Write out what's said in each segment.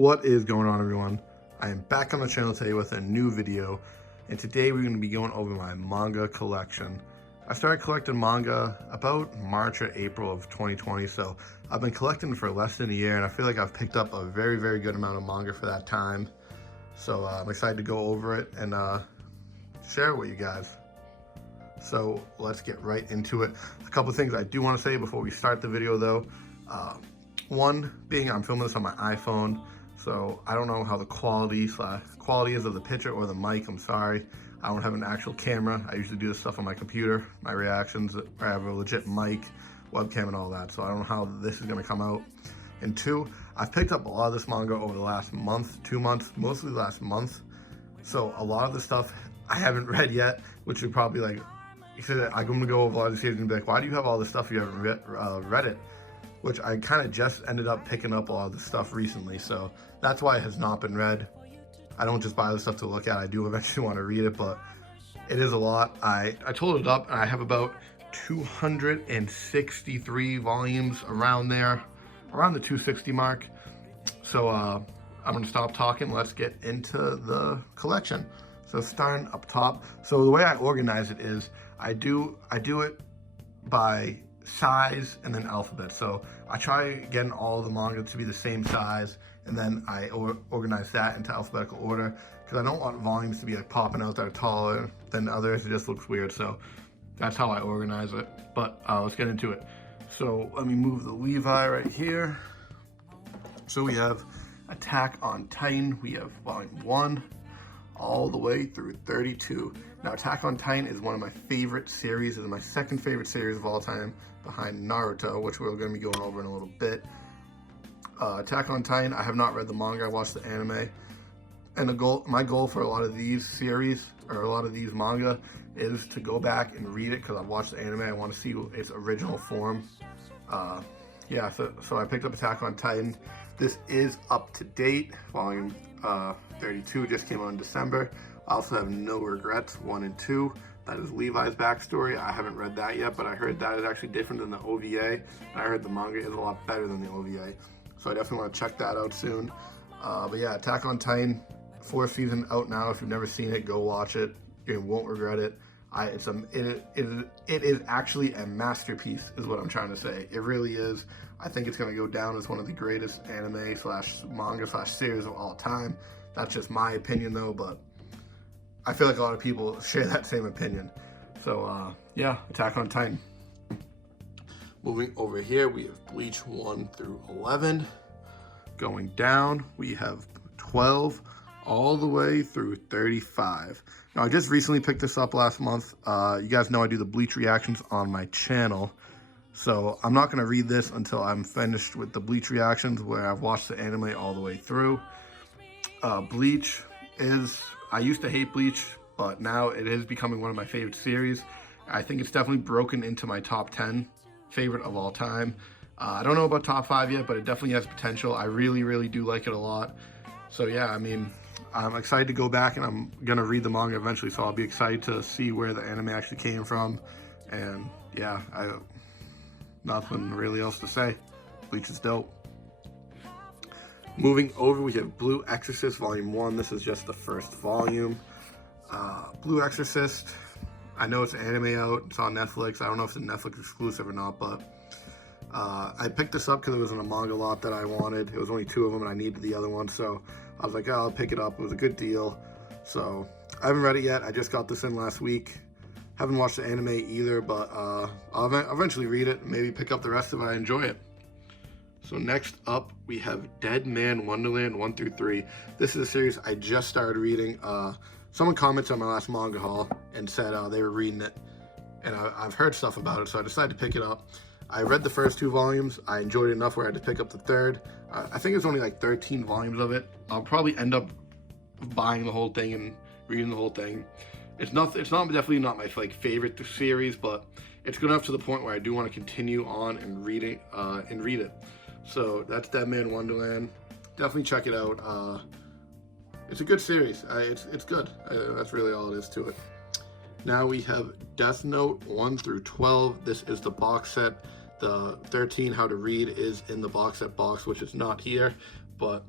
What is going on, everyone? I am back on the channel today with a new video, and today we're going to be going over my manga collection. I started collecting manga about March or April of 2020, so I've been collecting for less than a year, and I feel like I've picked up a very good amount of manga for that time. So I'm excited to go over it and share it with you guys. So let's get right into it. A couple things I do want to say before we start the video though. One being I'm filming this on my iPhone, so I don't know how the quality is of the picture or the mic. I'm sorry. I don't have an actual camera. I usually do this stuff on my computer, my reactions. I have a legit mic, webcam, and all that, so I don't know how this is going to come out. And two, I've picked up a lot of this manga over the last month, 2 months, mostly the last month. So a lot of the stuff I haven't read yet, which you're probably like, I'm going to go over a lot of the series and be like, why do you have all this stuff you haven't read it? Which I kind of just ended up picking up a lot of the stuff recently, so that's why it has not been read. I don't just buy the stuff to look at. I do eventually want to read it, but it is a lot. I totaled it up, and I have about 263 volumes around there, around the 260 mark. So I'm going to stop talking. Let's get into the collection. So starting up top. So the way I organize it is I do it by size and then alphabet. So I try getting all the manga to be the same size, and then I organize that into alphabetical order because I don't want volumes to be like popping out that are taller than others. It just looks weird. So that's how I organize it. But let's get into it. So let me move the Levi right here. So we have Attack on Titan. We have volume 1 all the way through 32. Now, Attack on Titan is one of my favorite series. It is my second favorite series of all time, behind Naruto, which we're going to be going over in a little bit. Attack on Titan, I have not read the manga. I watched the anime. And my goal for a lot of these series, or a lot of these manga, is to go back and read it because I've watched the anime. I want to see its original form. Yeah, so I picked up Attack on Titan. This is up to date. Volume 32 just came out in December. I also have No Regrets 1 and 2. That is Levi's backstory. I haven't read that yet, but I heard that is actually different than the OVA. And I heard the manga is a lot better than the OVA. So I definitely want to check that out soon. But yeah, Attack on Titan, 4th season out now. If you've never seen it, go watch it. You won't regret it. It is actually a masterpiece, is what I'm trying to say. It really is. I think it's going to go down as one of the greatest anime / manga / series of all time. That's just my opinion though, but I feel like a lot of people share that same opinion. So yeah, Attack on Titan. Moving over here, we have Bleach 1 through 11. Going down, we have 12 all the way through 35. Now, I just recently picked this up last month. You guys know I do the Bleach reactions on my channel. So I'm not going to read this until I'm finished with the Bleach reactions, where I've watched the anime all the way through. Bleach is, I used to hate Bleach, but now it is becoming one of my favorite series. I think it's definitely broken into my top 10 favorite of all time. I don't know about top 5 yet, but it definitely has potential. I really do like it a lot. So yeah, I mean, I'm excited to go back, and I'm gonna read the manga eventually, so I'll be excited to see where the anime actually came from. And yeah, nothing really else to say. Bleach is dope. Moving over, we have Blue Exorcist Volume 1. This is just the first volume. Blue Exorcist, I know it's an anime out. It's on Netflix. I don't know if it's a Netflix exclusive or not, but I picked this up because it was in a manga lot that I wanted. It was only 2 of them, and I needed the other one, so I was like, oh, I'll pick it up. It was a good deal. So I haven't read it yet. I just got this in last week. Haven't watched the anime either, but I'll eventually read it, maybe pick up the rest of it. I enjoy it. So next up, we have Dead Man Wonderland 1 through 3. This is a series I just started reading. Someone commented on my last manga haul and said they were reading it, and I've heard stuff about it, so I decided to pick it up. I read the first 2 volumes. I enjoyed it enough where I had to pick up the third. I think it's only like 13 volumes of it. I'll probably end up buying the whole thing and reading the whole thing. It's definitely not my favorite series, but it's good enough to the point where I do want to continue on and read it. So that's Dead Man Wonderland. Definitely check it out. It's a good series. It's good. That's really all it is to it. Now we have Death Note 1 through 12. This is the box set. The 13 How to Read is in the box set box, which is not here, but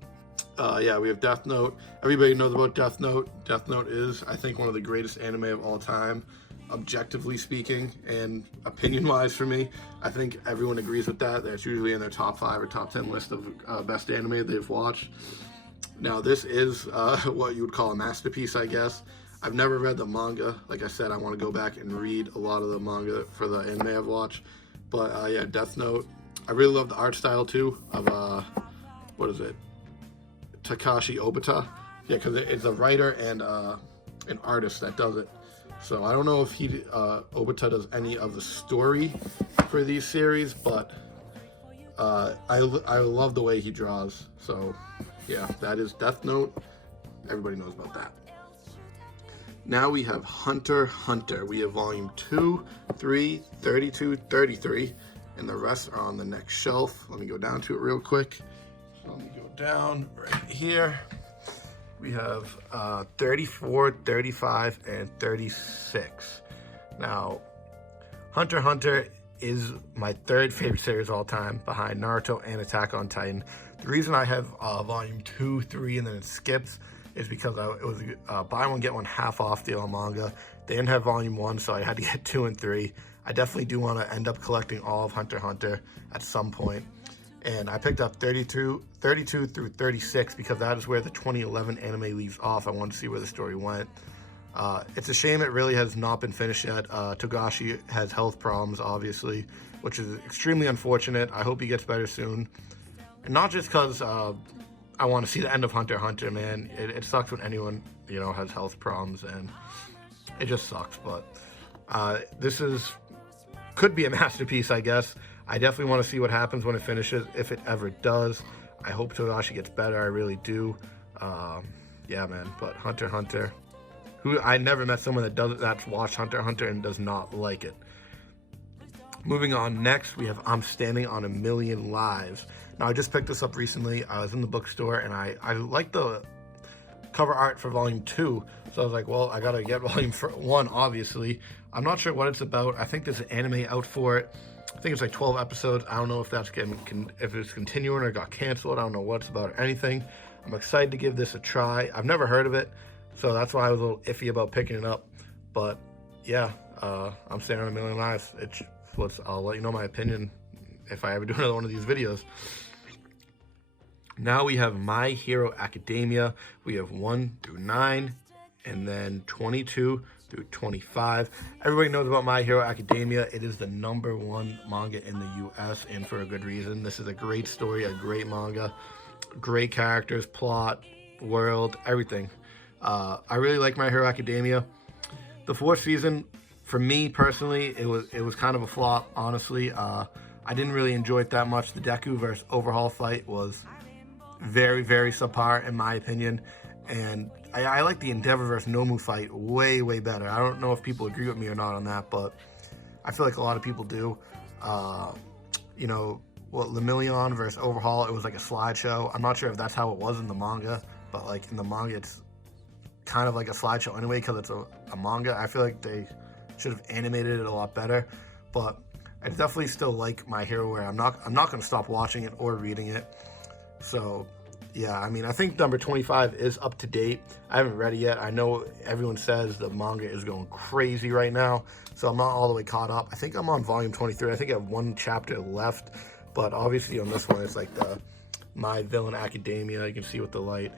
Yeah, we have Death Note. Everybody knows about Death Note. Death Note is, I think, one of the greatest anime of all time, objectively speaking, and opinion-wise for me. I think everyone agrees with that. That's usually in their top 5 or top 10 list of best anime they've watched. Now, this is what you would call a masterpiece, I guess. I've never read the manga. Like I said, I want to go back and read a lot of the manga for the anime I've watched. But yeah, Death Note. I really love the art style too of what is it? Takashi Obata. Yeah, because it's a writer and an artist that does it. So I don't know if Obata does any of the story for these series, but I love the way he draws. So yeah, that is Death Note. Everybody knows about that. Now we have Hunter x Hunter. We have volume 2, 3, 32, 33, and the rest are on the next shelf. Let me go down to it real quick. Let me go down right here. We have 34, 35, and 36. Now, Hunter x Hunter is my third favorite series of all time, behind Naruto and Attack on Titan. The reason I have volume 2, 3, and then it skips is because it was buy one, get one half off deal on Manga. They didn't have volume 1, so I had to get 2 and 3. I definitely do want to end up collecting all of Hunter x Hunter at some point. And I picked up 32 through 36 because that is where the 2011 anime leaves off. I wanted to see where the story went. It's a shame it really has not been finished yet. Togashi has health problems, obviously, which is extremely unfortunate. I hope he gets better soon. And not just because I want to see the end of Hunter x Hunter, man. It sucks when anyone, has health problems, and it just sucks. But this could be a masterpiece, I guess. I definitely want to see what happens when it finishes, if it ever does. I hope Togashi gets better. I really do. Yeah, man. But Hunter x Hunter, I never met someone that's watched Hunter x Hunter and does not like it. Moving on, next we have I'm Standing on a Million Lives. Now, I just picked this up recently. I was in the bookstore, and I like the cover art for volume 2, so I was like, well, I gotta get volume 1, obviously. I'm not sure what it's about. I think there's an anime out for it. I think it's like 12 episodes. I don't know if if it's continuing or got canceled. I don't know what it's about or anything. I'm excited to give this a try. I've never heard of it, so that's why I was a little iffy about picking it up. But yeah, I'm Standing on a Million Lives. I'll let you know my opinion if I ever do another one of these videos. Now we have My Hero Academia. We have 1 through 9, and then 22 through 25. Everybody knows about My Hero Academia. It is the #1 manga in the US, and for a good reason. This is a great story, a great manga, great characters, plot, world, everything. I really like My Hero Academia. The 4th season, for me personally, it was kind of a flop, honestly. I didn't really enjoy it that much. The Deku versus Overhaul fight was very, very subpar in my opinion, and I like the Endeavor versus Nomu fight way, way better. I don't know if people agree with me or not on that, but I feel like a lot of people do. Lemillion versus Overhaul, it was like a slideshow. I'm not sure if that's how it was in the manga, but like in the manga, it's kind of like a slideshow anyway because it's a manga. I feel like they should have animated it a lot better, but I definitely still like My Hero, where I'm not going to stop watching it or reading it. So yeah, I mean, I think number 25 is up to date. I haven't read it yet. I know everyone says the manga is going crazy right now, so I'm not all the way caught up. I think I'm on volume 23. I think I have 1 chapter left, but obviously on this one, it's like the My Villain Academia. You can see with the light,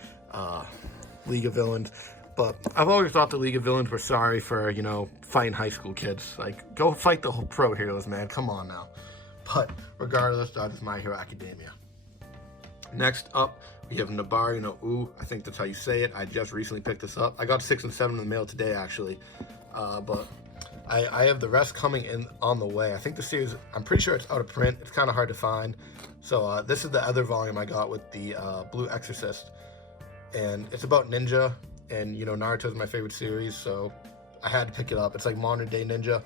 League of Villains. But I've always thought the League of Villains were sorry for, fighting high school kids. Like, go fight the whole pro heroes, man. Come on now. But regardless, that is My Hero Academia. Next up, we have Nabari no U. I think that's how you say it. I just recently picked this up. I got 6 and 7 in the mail today, actually. But I have the rest coming in on the way. I think the series, I'm pretty sure it's out of print. It's kind of hard to find. So this is the other volume I got with the Blue Exorcist. And it's about ninja. And, Naruto is my favorite series, so I had to pick it up. It's like modern day ninja.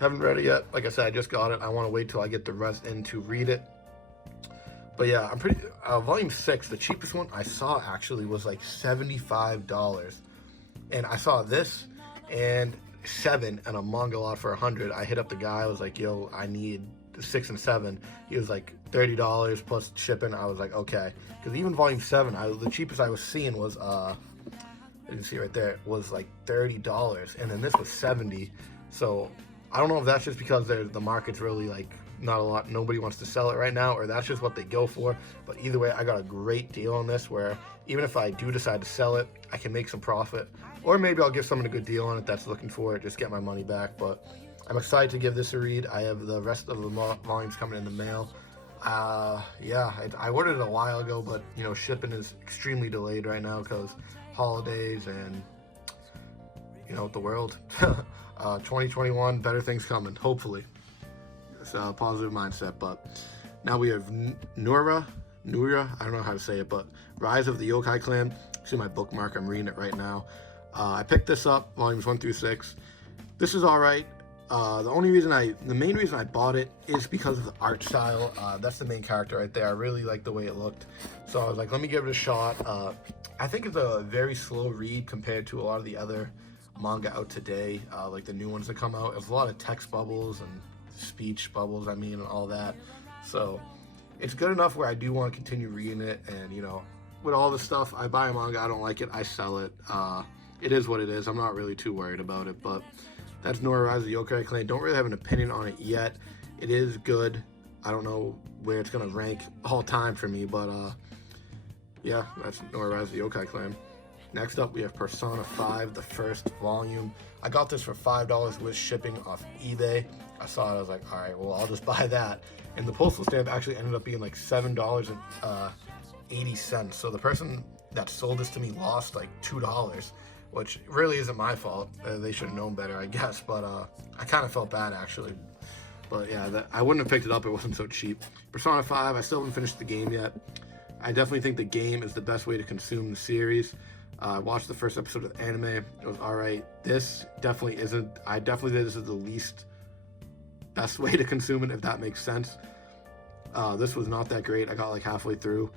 Haven't read it yet. Like I said, I just got it. I want to wait till I get the rest in to read it. But yeah, I'm pretty, volume 6, the cheapest one I saw actually was like $75. And I saw this and 7 and a manga lot for 100. I hit up the guy, I was like, yo, I need 6 and 7. He was like $30 plus shipping. I was like, okay. Because even volume 7, the cheapest I was seeing was, you can see right there, was like $30. And then this was $70. So I don't know if that's just because the market's really like not a lot, nobody wants to sell it right now, or that's just what they go for. But either way, I got a great deal on this where even if I do decide to sell it, I can make some profit. Or maybe I'll give someone a good deal on it that's looking for it, just get my money back. But I'm excited to give this a read. I have the rest of the volumes coming in the mail. Yeah, I ordered it a while ago, but you know, shipping is extremely delayed right now because holidays and you know, the world. 2021, better things coming, hopefully. It's a positive mindset. But now we have Nura, I don't know how to say it, but Rise of the Yokai Clan. See my bookmark, I'm reading it right now. I picked this up, volumes 1 through 6. This is all right. The main reason I bought it is because of the art style. That's the main character right there. I really like the way it looked. So I was like, let me give it a shot. I think it's a very slow read compared to a lot of the other manga out today, like the new ones that come out. There's a lot of text bubbles and speech bubbles, and all that. So it's good enough where I do want to continue reading it. And, you know, with all the stuff, I buy a manga, I don't like it, I sell it. It is what it is. I'm not really too worried about it, but that's Nora Rise of the Yokai Clan. Don't really have an opinion on it yet. It is good. I don't know where it's going to rank all time for me, but yeah, that's Nora Rise of the Yokai Clan. Next up, we have Persona 5, the first volume. I got this for $5 with shipping off eBay. I saw it, I was like, all right, well, I'll just buy that. And the postal stamp actually ended up being like $7.80. So the person that sold this to me lost like $2. Which really isn't my fault. They should have known better, I guess. But I kind of felt bad, actually. But yeah, I wouldn't have picked it up. It wasn't so cheap. Persona 5, I still haven't finished the game yet. I definitely think the game is the best way to consume the series. I watched the first episode of the anime. It was all right. This definitely isn't. I definitely think this is the least best way to consume it, if that makes sense. This was not that great. I got like halfway through.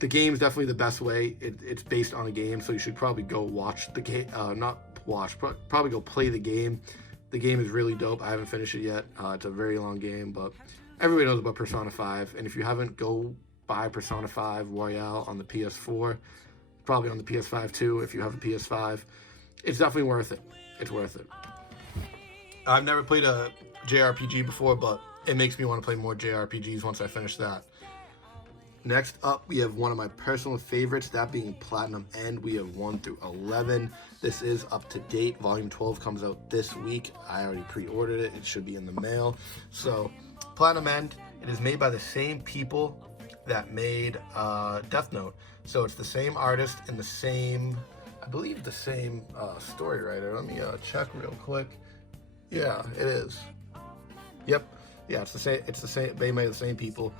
The game is definitely the best way. It's based on a game, so you should probably go watch the game. Probably go play the game. The game is really dope. I haven't finished it yet. It's a very long game, but everybody knows about Persona 5. And if you haven't, go buy Persona 5 Royale on the PS4. Probably on the PS5 too, if you have a PS5. It's definitely worth it. It's worth it. I've never played a JRPG before, but it makes me want to play more JRPGs once I finish that. Next up, we have one of my personal favorites, that being Platinum End. We have 1 through 11. This is up to date. Volume 12 comes out this week. I already pre-ordered it. It should be in the mail. So, Platinum End, it is made by the same people that made Death Note. So it's the same artist and the same, I believe the same story writer. Let me check real quick. Yeah, it is. Yep. Yeah, it's the same. It's the same. They made the same people.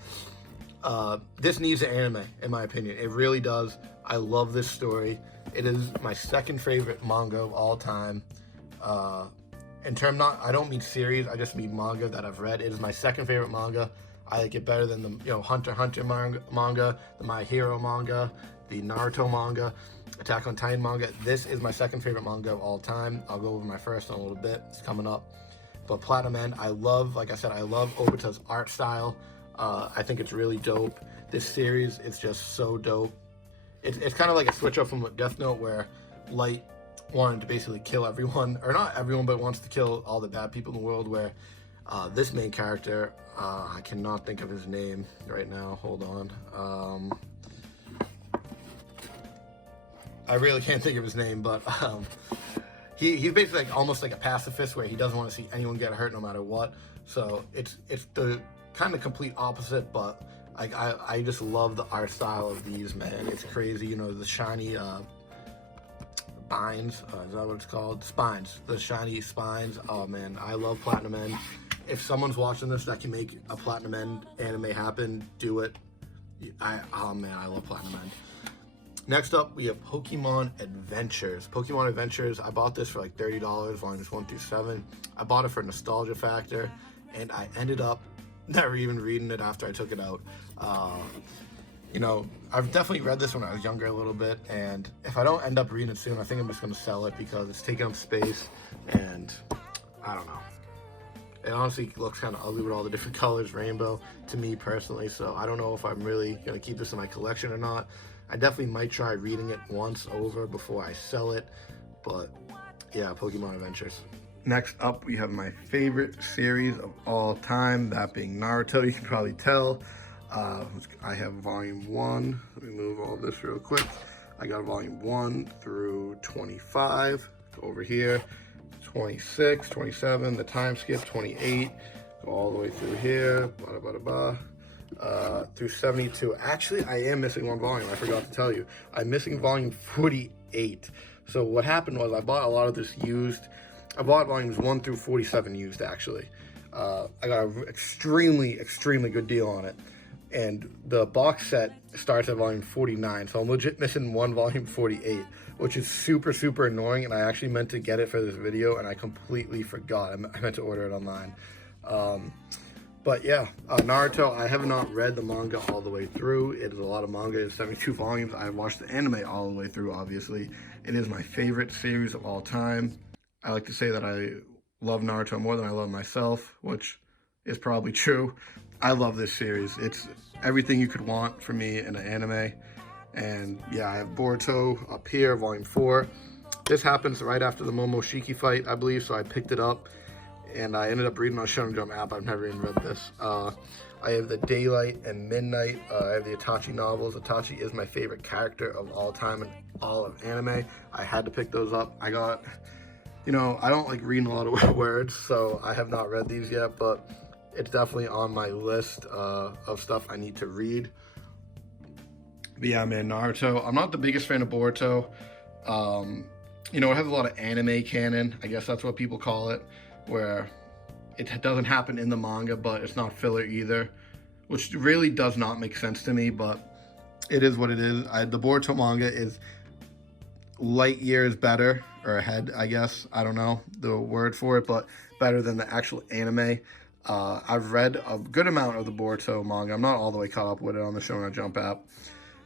This needs an anime, in my opinion. It really does. I love this story. It is my second favorite manga of all time. I don't mean series, I just mean manga that I've read. It is my second favorite manga. I like it better than the Hunter x Hunter manga, the My Hero manga, the Naruto manga, Attack on Titan manga. This is my second favorite manga of all time. I'll go over my first in a little bit. It's coming up. But Platinum End, I love, like I said, I love Obita's art style. I think it's really dope. This series is just so dope. It's kind of like a switch up from Death Note, where Light wanted to basically kill everyone, or not everyone, but wants to kill all the bad people in the world, where this main character, I cannot think of his name right now. Hold on. I really can't think of his name, but he's basically like, almost like a pacifist, where he doesn't want to see anyone get hurt no matter what. So it's the kind of complete opposite, but I just love the art style of these, man. It's crazy, you know, the shiny spines, is that what it's called? Spines, the shiny spines. Oh man, I love Platinum End. If someone's watching this that can make a Platinum End anime happen, do it. Oh man, I love Platinum End. Next up, we have Pokemon Adventures. Pokemon Adventures, I bought this for like $30, volumes 1 through 7. I bought it for nostalgia factor, and I ended up never even reading it after I took it out. You know, I've definitely read this when I was younger a little bit, and if I don't end up reading it soon, I think I'm just going to sell it because it's taking up space, and I don't know. It honestly looks kind of ugly with all the different colors, rainbow, to me personally. So I don't know if I'm really going to keep this in my collection or not. I definitely might try reading it once over before I sell it. But yeah, Pokemon Adventures. Next up, we have my favorite series of all time, that being Naruto. You can probably tell. I have volume 1. Let me move all this real quick. I got volume 1 through 25. Go over here. 26, 27, the time skip, 28, go all the way through here, through 72. Actually, I am missing one volume. I forgot to tell you. I'm missing volume 48. So what happened was I bought a lot of this used. I bought volumes 1 through 47 used, actually. I got an extremely good deal on it. And the box set starts at volume 49, so I'm legit missing one volume 48, which is super annoying, and I actually meant to get it for this video, and I completely forgot. I meant to order it online. But yeah, Naruto, I have not read the manga all the way through. It is a lot of manga. It's 72 volumes. I watched the anime all the way through, obviously. It is my favorite series of all time. I like to say that I love Naruto more than I love myself, which is probably true. I love this series. It's everything you could want from me in an anime. And yeah, I have Boruto up here, volume 4. This happens right after the Momoshiki fight, I believe, so I picked it up. And I ended up reading on Shonen Jump app. I've never even read this. I have the Daylight and Midnight. I have the Itachi novels. Itachi is my favorite character of all time in all of anime. I had to pick those up. I got, I don't like reading a lot of words, so I have not read these yet, but it's definitely on my list of stuff I need to read. But yeah, man, Naruto. I'm not the biggest fan of Boruto. It has a lot of anime canon. I guess that's what people call it, where it doesn't happen in the manga, but it's not filler either, which really does not make sense to me, but it is what it is. The Boruto manga is light years better, or ahead, I guess. I don't know the word for it, but better than the actual anime. I've read a good amount of the Boruto manga. I'm not all the way caught up with it on the Shonen Jump app,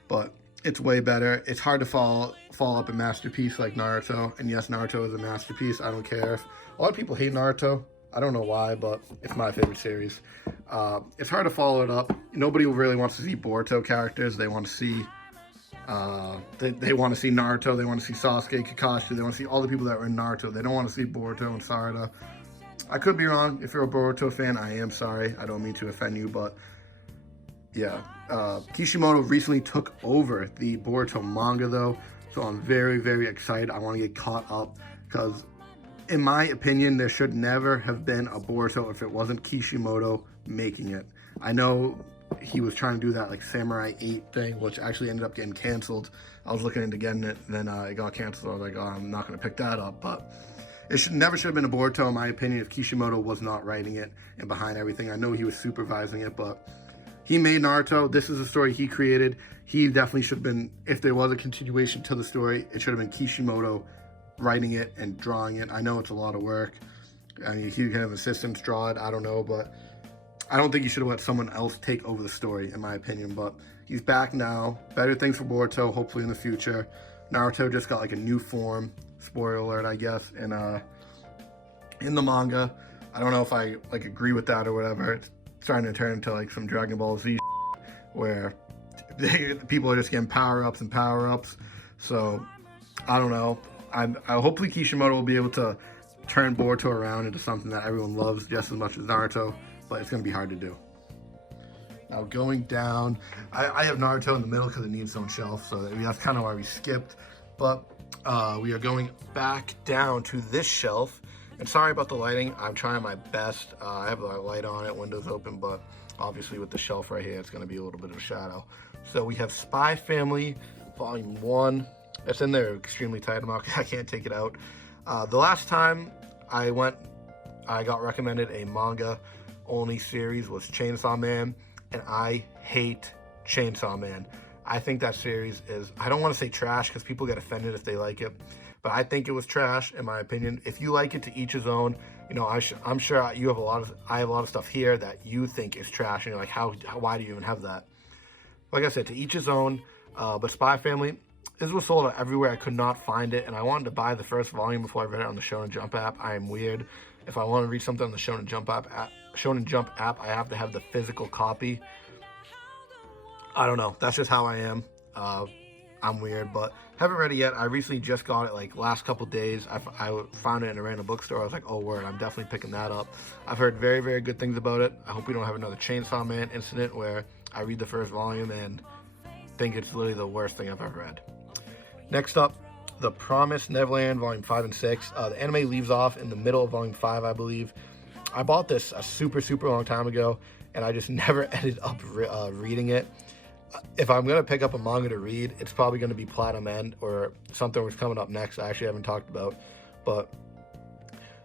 but it's way better. It's hard to follow up a masterpiece like Naruto, and yes, Naruto is a masterpiece. I don't care if a lot of people hate Naruto. I don't know why, but it's my favorite series. It's hard to follow it up. Nobody really wants to see Boruto characters. They want to see they want to see Naruto. They want to see Sasuke, Kakashi. They want to see all the people that were in Naruto. They don't want to see Boruto and Sarada. I could be wrong. If you're a Boruto fan, I am sorry. I don't mean to offend you, but yeah. Kishimoto recently took over the Boruto manga, though, so I'm very excited. I want to get caught up because, in my opinion, there should never have been a Boruto if it wasn't Kishimoto making it. I know he was trying to do that like Samurai 8 thing, which actually ended up getting canceled. I was looking into getting it, and then it got canceled. I was like, oh, I'm not going to pick that up, but it never should have been a Boruto, in my opinion, if Kishimoto was not writing it and behind everything. I know he was supervising it, but he made Naruto. This is a story he created. He definitely should have been, if there was a continuation to the story, it should have been Kishimoto writing it and drawing it. I know it's a lot of work. I mean, he can have assistants draw it. I don't know, but I don't think you should have let someone else take over the story, in my opinion. But he's back now. Better things for Boruto, hopefully in the future. Naruto just got like a new form. Spoiler alert, I guess, in the manga. I don't know if I like agree with that or whatever. It's starting to turn into like some Dragon Ball Z where people are just getting power-ups and power-ups. So I don't know. I hopefully Kishimoto will be able to turn Boruto around into something that everyone loves just as much as Naruto, but it's going to be hard to do. Now going down, I have Naruto in the middle because it needs its own shelf, so that's kind of why we skipped. But we are going back down to this shelf. And sorry about the lighting. I'm trying my best. I have the light on it, windows open, but obviously with the shelf right here, it's going to be a little bit of a shadow. So we have Spy Family, Volume 1. It's in there extremely tight. I can't take it out. The last time I got recommended a manga-only series was Chainsaw Man, and I hate Chainsaw Man. I think that series is, I don't want to say trash because people get offended if they like it, but I think it was trash in my opinion. If you like it, to each his own. I'm sure I have a lot of stuff here that you think is trash, and you're like, why do you even have that? Like I said, to each his own. But Spy Family This was sold everywhere. I could not find it, and I wanted to buy the first volume before I read it on the Shonen Jump app. I am weird. If I want to read something on the Shonen Jump app, I have to have the physical copy. I don't know. That's just how I am. I'm weird, but haven't read it yet. I recently just got it like last couple days. I found it in a random bookstore. I was like, oh word, I'm definitely picking that up. I've heard very, very good things about it. I hope we don't have another Chainsaw Man incident where I read the first volume and think it's literally the worst thing I've ever read. Next up, The Promised Neverland, Volume 5 and 6. The anime leaves off in the middle of Volume 5, I believe. I bought this a super, super long time ago, and I just never ended up reading it. If I'm going to pick up a manga to read, it's probably going to be Platinum End or something that's coming up next I actually haven't talked about. But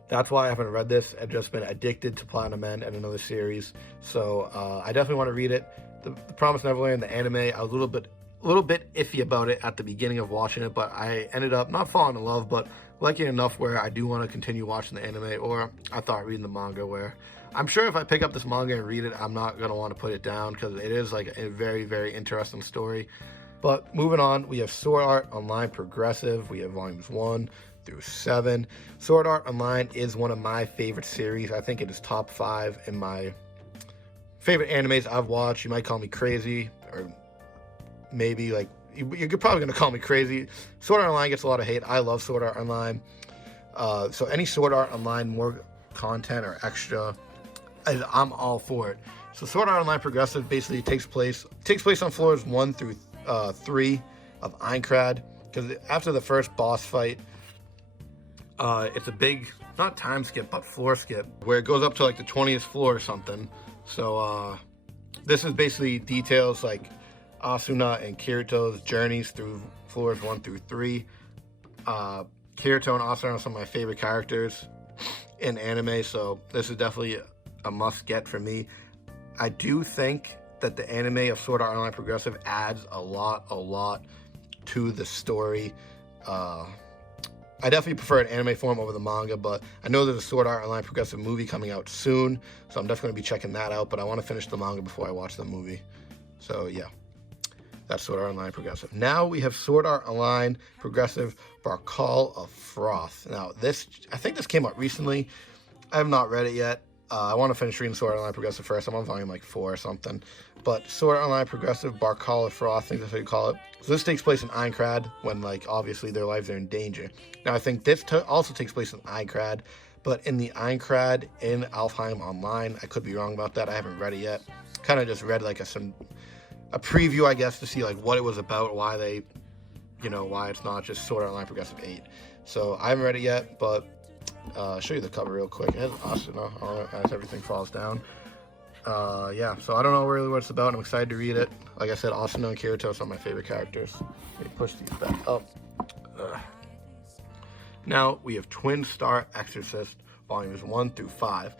that's why I haven't read this. I've just been addicted to Platinum End and another series. So I definitely want to read it. The Promised Neverland, the anime, I was a little bit iffy about it at the beginning of watching it, but I ended up not falling in love, but liking it enough where I do want to continue watching the anime, or I thought reading the manga, where I'm sure if I pick up this manga and read it, I'm not going to want to put it down because it is like a very, very interesting story. But moving on, we have Sword Art Online Progressive. We have volumes 1 through 7. Sword Art Online is one of my favorite series. I think it is top 5 in my favorite animes I've watched. You might call me crazy, or maybe like you're probably going to call me crazy. Sword Art Online gets a lot of hate. I love Sword Art Online. So any Sword Art Online more content or extra, I'm all for it. So Sword Art Online Progressive basically takes place on floors 1 through 3 of Aincrad, because after the first boss fight, it's a big, not time skip, but floor skip, where it goes up to like the 20th floor or something. So this is basically details like Asuna and Kirito's journeys through floors 1 through 3. Kirito and Asuna are some of my favorite characters in anime, so this is definitely a must get for me. I do think that the anime of Sword Art Online Progressive adds a lot to the story. I definitely prefer an anime form over the manga, but I know there's a Sword Art Online Progressive movie coming out soon, so I'm definitely going to be checking that out, but I want to finish the manga before I watch the movie. So yeah, that's Sword Art Online Progressive. Now we have Sword Art Online Progressive Barcal of Froth. Now I think this came out recently. I have not read it yet. I want to finish reading Sword Art Online Progressive first. I'm on volume like 4 or something. But Sword Art Online Progressive Barcal of Froth, I think that's what you call it. So this takes place in Aincrad, when like obviously their lives are in danger. Now I think this also takes place in Aincrad, but in the Aincrad in Alfheim Online. I could be wrong about that. I haven't read it yet. Kind of just read like a preview, I guess, to see like what it was about, why they, why it's not just Sword Art Online Progressive 8. So I haven't read it yet, but I'll show you the cover real quick. It has Asuna on it as everything falls down. Yeah, so I don't know really what it's about. I'm excited to read it. Like I said, Asuna and Kirito are some of my favorite characters. Let me push these back up. Now we have Twin Star Exorcist, volumes 1 through 5.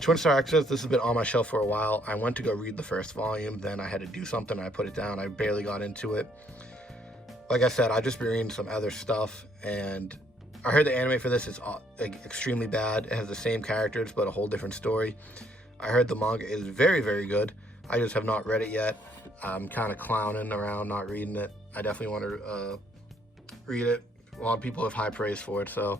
Twin Star Exorcist, this has been on my shelf for a while. I went to go read the first volume, then I had to do something, I put it down. I barely got into it. Like I said, I just been reading some other stuff, and I heard the anime for this is like extremely bad. It has the same characters, but a whole different story. I heard the manga is very, very good. I just have not read it yet. I'm kind of clowning around, not reading it. I definitely want to read it. A lot of people have high praise for it, so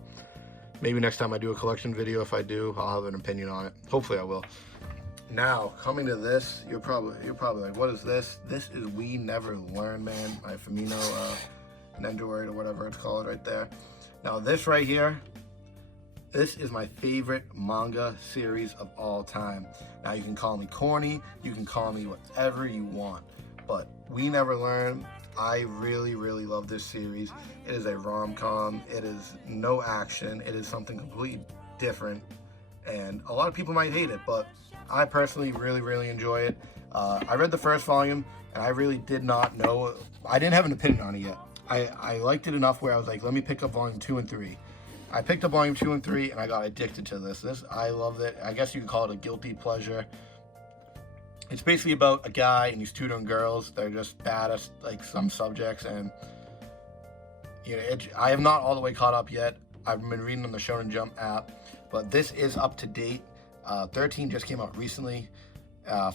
maybe next time I do a collection video, if I do, I'll have an opinion on it. Hopefully I will. Now, coming to this, you're probably like, what is this? This is We Never Learn, man. My Femino Ninja Warrior or whatever it's called right there. Now this right here, this is my favorite manga series of all time. Now you can call me corny, you can call me whatever you want, but We Never Learn, I really, really love this series. It is a rom-com, it is no action, it is something completely different, and a lot of people might hate it, but I personally really, really enjoy it. I read the first volume, and I really did not know, I didn't have an opinion on it yet. I liked it enough where I was like, let me pick up volume 2 and 3. I picked up volume 2 and 3, and I got addicted to this. I loved it. I guess you could call it a guilty pleasure. It's basically about a guy and he's tutoring girls. They're just bad at like some subjects, and I have not all the way caught up yet. I've been reading on the Shonen Jump app, but this is up to date. 13 just came out recently.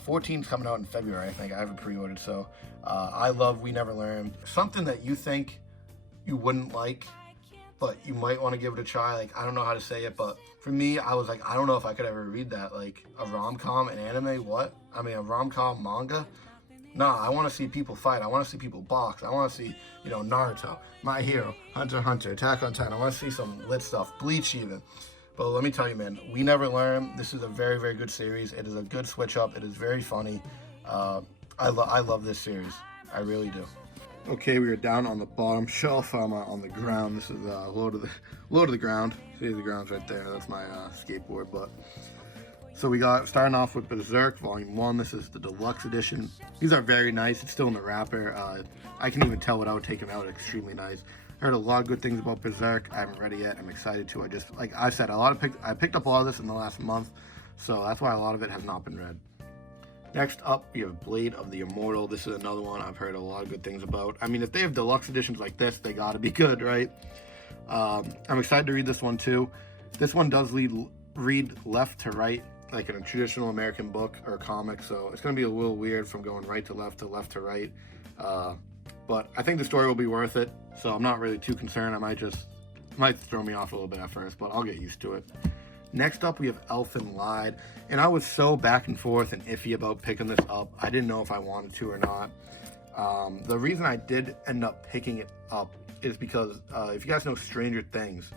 14 is coming out in February, I think. I haven't pre-ordered, so I love We Never Learn. Something that you think you wouldn't like, but you might want to give it a try. Like, I don't know how to say it, but for me, I was like, I don't know if I could ever read that. Like, a rom-com, an anime, what? I mean, a rom-com manga? Nah, I want to see people fight. I want to see people box. I want to see, you know, Naruto, My Hero, Hunter x Hunter, Attack on Titan. I want to see some lit stuff, Bleach even. But let me tell you, man, we never learn. This is a very, very good series. It is a good switch up. It is very funny. I love this series. I really do. Okay, we are down on the bottom shelf. I'm on the ground. This is low to the ground. See, the ground's right there. That's my skateboard. But so we got starting off with Berserk Volume 1. This is the deluxe edition. These are very nice. It's still in the wrapper. I can even tell without taking them out. Extremely nice. I heard a lot of good things about Berserk. I haven't read it yet. I'm excited to. I just, like I said, I picked up a lot of this in the last month, so that's why a lot of it has not been read. Next up, we have Blade of the Immortal. This is another one I've heard a lot of good things about. I mean, if they have deluxe editions like this, they gotta be good, right? I'm excited to read this one too. This one does read left to right, like in a traditional American book or comic, so it's gonna be a little weird from going right to left to right. But I think the story will be worth it, so I'm not really too concerned. It might throw me off a little bit at first, but I'll get used to it. Next up, we have Elfen Lied, and I was so back and forth and iffy about picking this up. I didn't know if I wanted to or not. The reason I did end up picking it up is because if you guys know Stranger Things,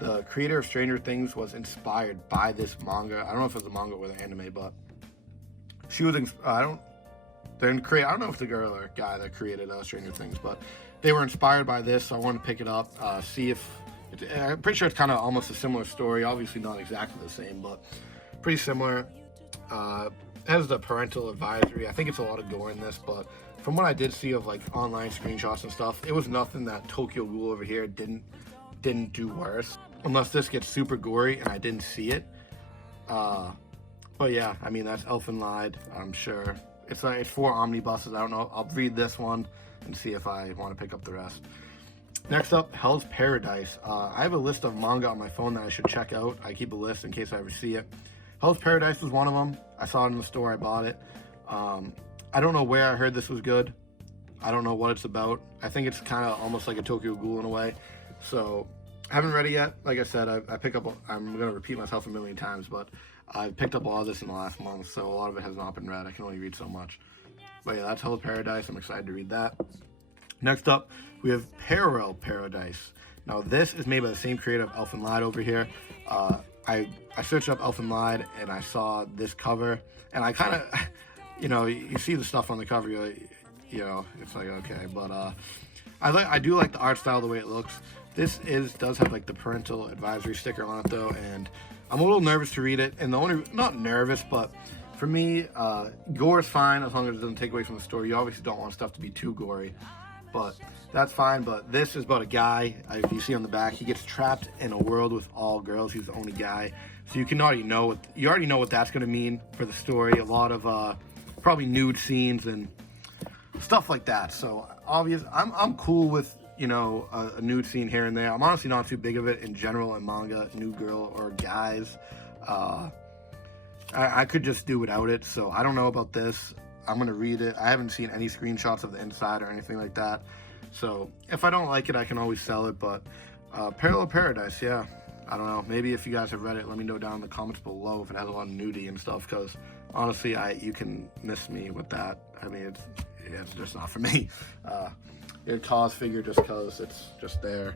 the creator of Stranger Things was inspired by this manga. I don't know if it's a manga or the anime, but she was, I don't know if the girl or guy that created Stranger Things, but they were inspired by this, so I wanted to pick it up, see if, I'm pretty sure it's kind of almost a similar story, obviously not exactly the same, but pretty similar. It has the parental advisory. I think it's a lot of gore in this, but from what I did see of like online screenshots and stuff, it was nothing that Tokyo Ghoul over here didn't do worse, unless this gets super gory and I didn't see it. But yeah, I mean, that's Elfen Lied, I'm sure. It's 4 omnibuses. I don't know. I'll read this one and see if I want to pick up the rest. Next up, Hell's Paradise. I have a list of manga on my phone that I should check out. I keep a list in case I ever see it. Hell's Paradise was one of them. I saw it in the store. I bought it. I don't know where I heard this was good. I don't know what it's about. I think it's kind of almost like a Tokyo Ghoul in a way. So I haven't read it yet. Like I said, I'm going to repeat myself a million times, but I've picked up a lot of this in the last month, so a lot of it has not been read. I can only read so much. But yeah, that's Hell's Paradise. I'm excited to read that. Next up, we have Parallel Paradise. Now, this is made by the same creator of Elfen Lied over here. I searched up Elfen Lied, and I saw this cover, and I kind of, you know, you see the stuff on the cover, you're like, you know, it's like, okay. But I do like the art style, the way it looks. This does have like the parental advisory sticker on it though, and I'm a little nervous to read it. And not nervous, but for me, gore is fine as long as it doesn't take away from the story. You obviously don't want stuff to be too gory, but that's fine. But this is about a guy, if you see on the back, he gets trapped in a world with all girls. He's the only guy, so you already know what that's going to mean for the story. A lot of probably nude scenes and stuff like that. So obvious, I'm cool with, you know, a nude scene here and there. I'm honestly not too big of it in general in manga, new girl or guys. I could just do without it, so I don't know about this. I'm gonna read it. I haven't seen any screenshots of the inside or anything like that, so if I don't like it, I can always sell it. But Parallel Paradise, yeah, I don't know. Maybe if you guys have read it, let me know down in the comments below if it has a lot of nudity and stuff, because honestly, you can miss me with that. I mean, it's just not for me. It cause figure just because it's just there.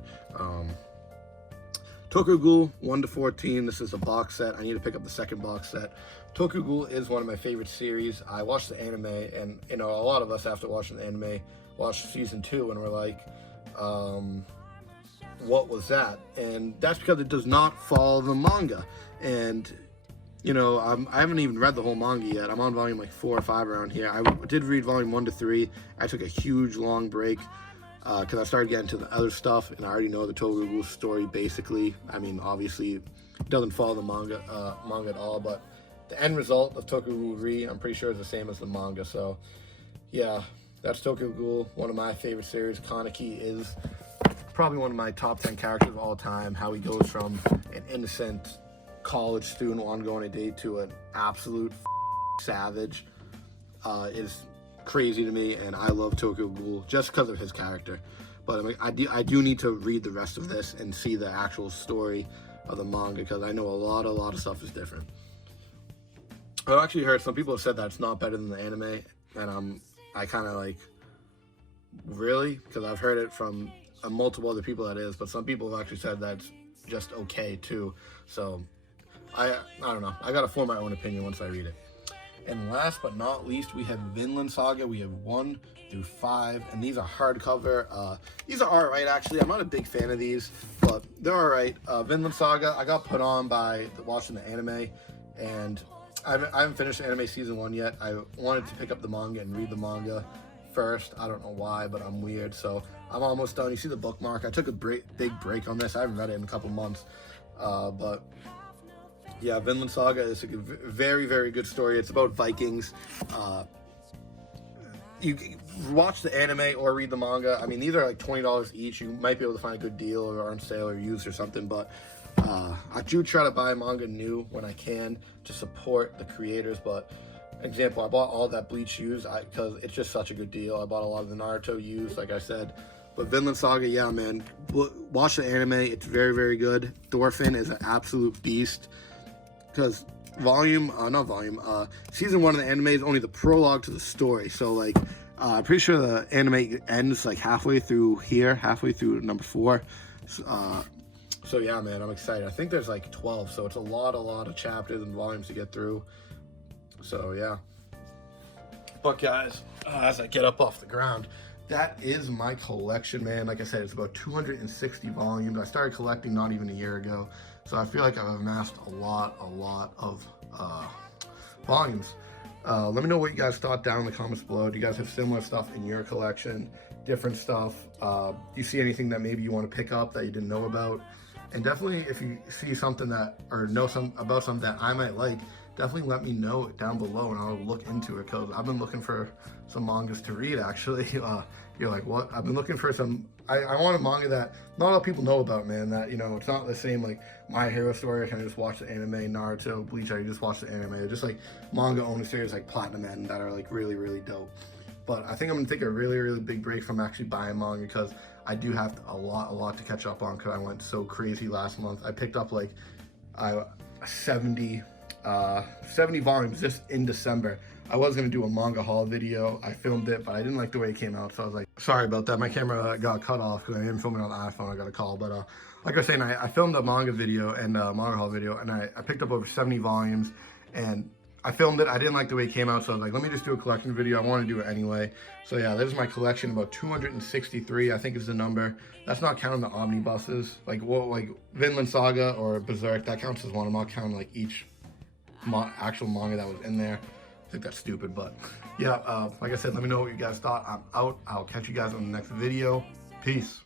Tokyo Ghoul 1 to 14. This is a box set. I need to pick up the second box set. Tokyo Ghoul is one of my favorite series. I watched the anime, and you know, a lot of us after watching the anime watched season 2 and we're like, what was that? And that's because it does not follow the manga. And you know, I haven't even read the whole manga yet. I'm on volume like 4 or 5 around here. I did read volume 1 to 3. I took a huge long break because I started getting to the other stuff, and I already know the Tokyo Ghoul story basically. I mean, obviously, it doesn't follow the manga at all, but the end result of Tokyo Ghoul Re, I'm pretty sure is the same as the manga. So, yeah, that's Tokyo Ghoul, one of my favorite series. Kaneki is probably one of my top 10 characters of all time. How he goes from an innocent college student wanting to go on a date to an absolute savage is crazy to me, and I love Tokyo Ghoul just because of his character. But I mean, I do need to read the rest of this and see the actual story of the manga, because I know a lot of stuff is different. I've actually heard some people have said that it's not better than the anime, and I kind of like, really? Because I've heard it from multiple other people that is, but some people have actually said that's just okay too. So I don't know. I gotta form my own opinion once I read it. And last but not least, we have Vinland Saga. We have 1 through 5, and these are hardcover. These are all right, actually. I'm not a big fan of these, but they're all right. Vinland Saga, I got put on by watching the anime, and I haven't finished anime season 1 yet. I wanted to pick up the manga and read the manga first. I don't know why, but I'm weird, so I'm almost done. You see the bookmark. I took a big break on this. I haven't read it in a couple months, but yeah, Vinland Saga is a very good story. It's about Vikings. You watch the anime or read the manga. I mean, these are like $20 each. You might be able to find a good deal or on sale or used or something, but I do try to buy manga new when I can to support the creators. But example, I bought all that Bleach used because it's just such a good deal. I bought a lot of the Naruto used, like I said. But Vinland Saga, yeah, man, watch the anime. It's very good. Thorfinn is an absolute beast. Because season 1 of the anime is only the prologue to the story. So like, I'm pretty sure the anime ends like halfway through number 4. So yeah, man, I'm excited. I think there's like 12, so it's a lot of chapters and volumes to get through. So yeah. But guys, as I get up off the ground, that is my collection, man. Like I said, it's about 260 volumes. I started collecting not even a year ago, so I feel like I've amassed a lot of volumes. Let me know what you guys thought down in the comments below. Do you guys have similar stuff in your collection? Different stuff? Do you see anything that maybe you want to pick up that you didn't know about? And definitely, if you see something that, or know about something that I might like, definitely let me know down below and I'll look into it, because I've been looking for some mangas to read, actually. You're like, what? I've been looking for some, I want a manga that not a lot of people know about, man, that, you know, it's not the same like My Hero Story. I can just watch the anime. Naruto, Bleach, I can just watch the anime. They're just like manga only series like Platinum End that are like really dope. But I think I'm gonna take a really big break from actually buying manga, because I do have a lot to catch up on, because I went so crazy last month. I picked up like 70 volumes just in December. I was gonna do a manga haul video. I filmed it, but I didn't like the way it came out, so I was like, sorry about that. My camera got cut off because I didn't film it on the iPhone. I got a call, but like I was saying, I filmed a manga video and a manga haul video, and I picked up over 70 volumes, and I filmed it. I didn't like the way it came out, so I was like, let me just do a collection video. I want to do it anyway. So yeah, there's my collection, about 263, I think is the number. That's not counting the omnibuses. Like Vinland Saga or Berserk, that counts as one. I'm not counting like each actual manga that was in there. I think that's stupid, but yeah, like I said, let me know what you guys thought. I'm out. I'll catch you guys on the next video. Peace.